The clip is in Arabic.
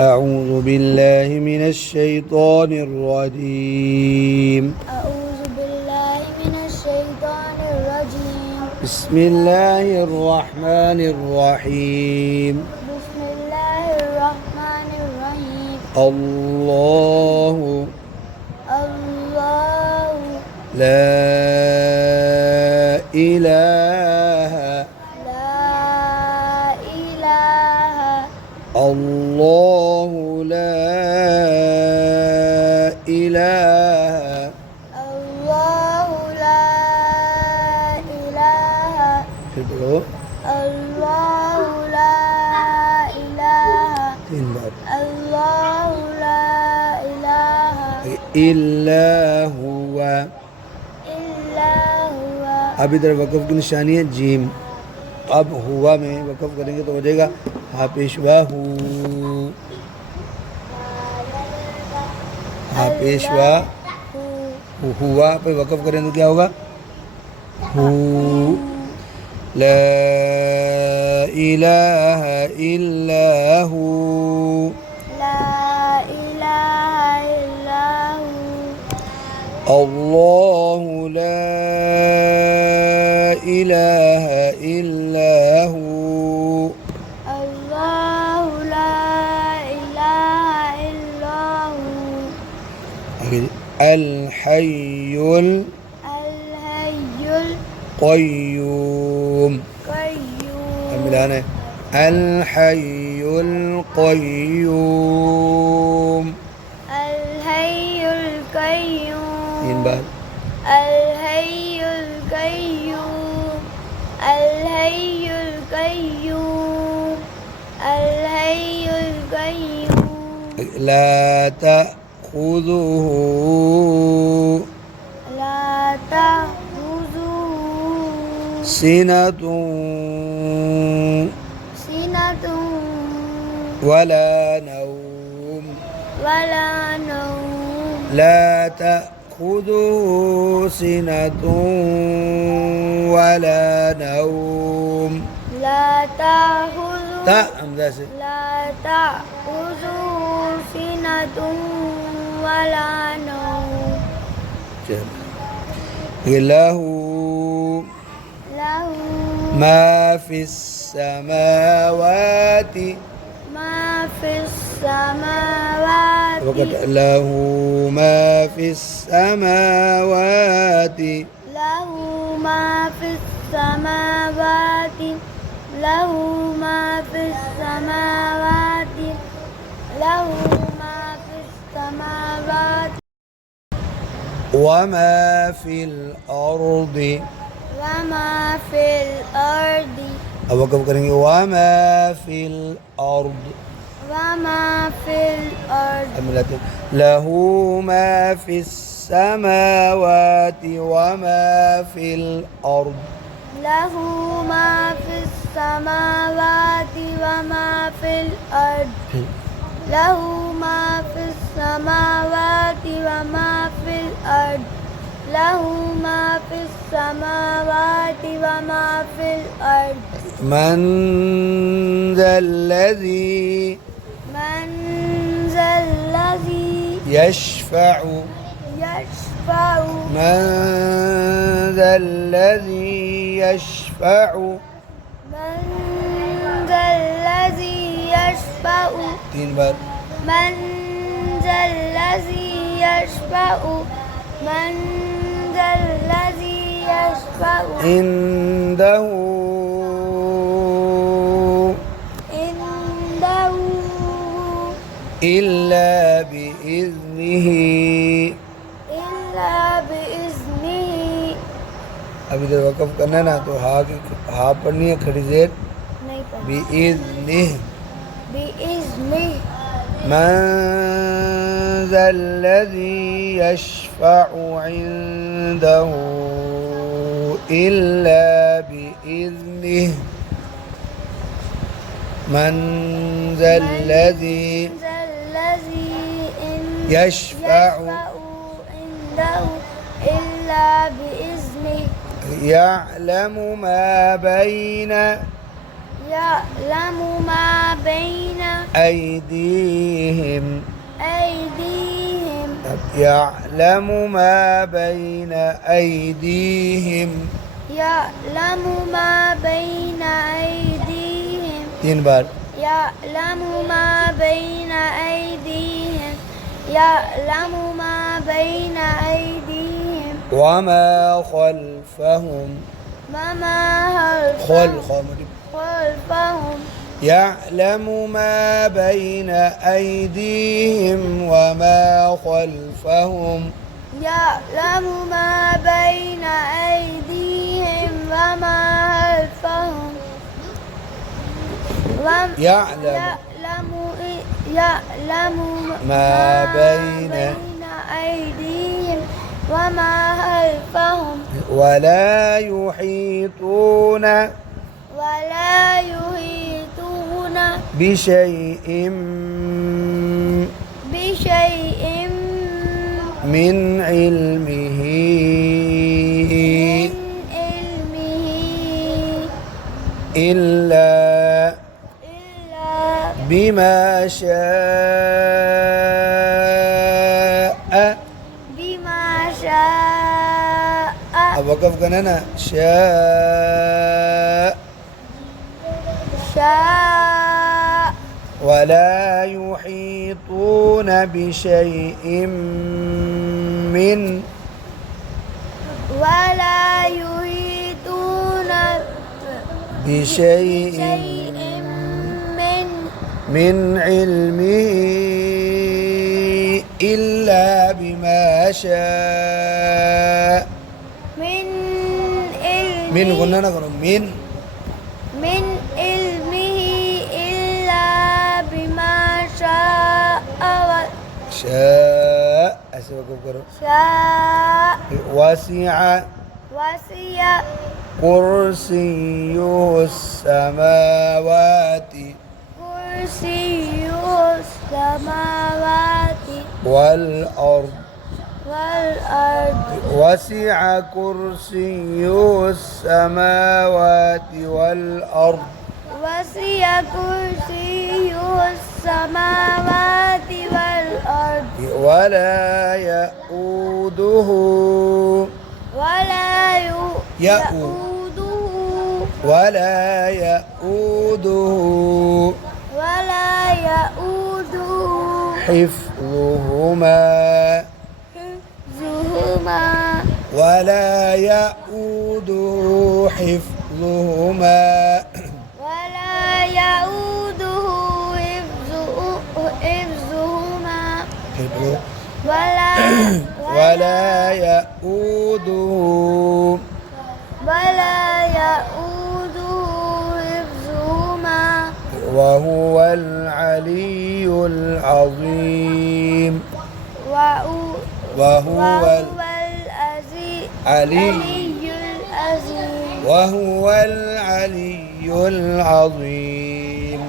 أعوذ بالله من الشيطان الرجيم. أعوذ بالله من الشيطان الرجيم. بسم الله الرحمن الرحيم. بسم الله الرحمن الرحيم. الله الله لا إله لا إله الله لا إله الله لا إله फिर बोलो الله لا إله 3 बार الله لا إله इल्ला हुआ। إلا هو अब इधर वक़फ़ की निशानी है जीम। अब हुआ में वक़फ़ करेंगे तो हो जाएगा हा पेशवा हु। हा पेशवा हुआ पे वक़फ़ करें तो क्या होगा हु। ला इलाहा इल्ला हु। لا إله إلا هو الله لا إله إلا هو الله لا إله إلا هو الحي الحي القيوم. القيوم ملانا الحي القيوم. الحي القيوم 3 बार الحي القيوم الحي القيوم الحي القيوم لا تأخذه لا تأخذه سنة سنة ولا نوم. ولا نوم لا تأخذه سنة ولا نوم. لا تأخذه همزة से لا تأخذه سنة ولا نوم له له ما في السماوات ما في السماوات وقد له ما في السماوات له ما في السماوات له ما في السماوات له ما في السماوات وما في الأرض. وما في الأرض अब वक़फ़ करेंगे वमा फिल अर्द। وما في الأرض अब मिलाते हैं له ما في السماوات وما في الأرض. له ما في السماوات وما في الأرض له ما في السماوات وما في الأرض له ما في السماوات وما في الأرض من ذا الذي من ذا الذي يشفع يشفع من ذا الذي يشفع من ذا الذي يشفع 3 बार من ذا الذي يشفع من ذا الذي يشفع عنده عنده إلا بإذنه. إلا بإذنه अब इधर वक़फ़ करना है ना तो हा पढ़नी है खड़ी ज़ेर नहीं पता बिइज़्निह। بإذنه من ذا الذي يشفع عنده إلا بإذنه. من ذا الذي ذا الذي يشفع عنده إلا بإذنه يعلم ما بين يعلم ما بين أيديهم أيديهم يعلم ما بين أيديهم يعلم ما بين أيديهم 3 बार يعلم ما بين أيديهم يعلم ما بين أيديهم وما خلفهم وما خلفهم يعلم ما بين أيديهم وما خلفهم يعلم ما بين أيديهم وما خلفهم يعلم يعلم ما بين أيديهم وما خلفهم ولا يحيطون بشيء من علمه إلا بما شاء अब वक़फ़ करना ना شاء ولا يحيطون بشيء من ولا يحيطون بشيء من علمه إلا بما شاء من قلنا نقول من علمه إلا بما شاء ऐसे वक़फ़ करो شاء وسع كرسيه السماوات كرسيه السماوات والأرض والأرض وسع كرسيه السماوات والأرض وسع كرسيه السماوات والأرض ولا يؤوده ولا يؤوده حفظهما ولا يؤوده حفظهما ولا يؤوده حفظهما وهو العلي العظيم وهو وهو العلي العظيم وهو العلي العظيم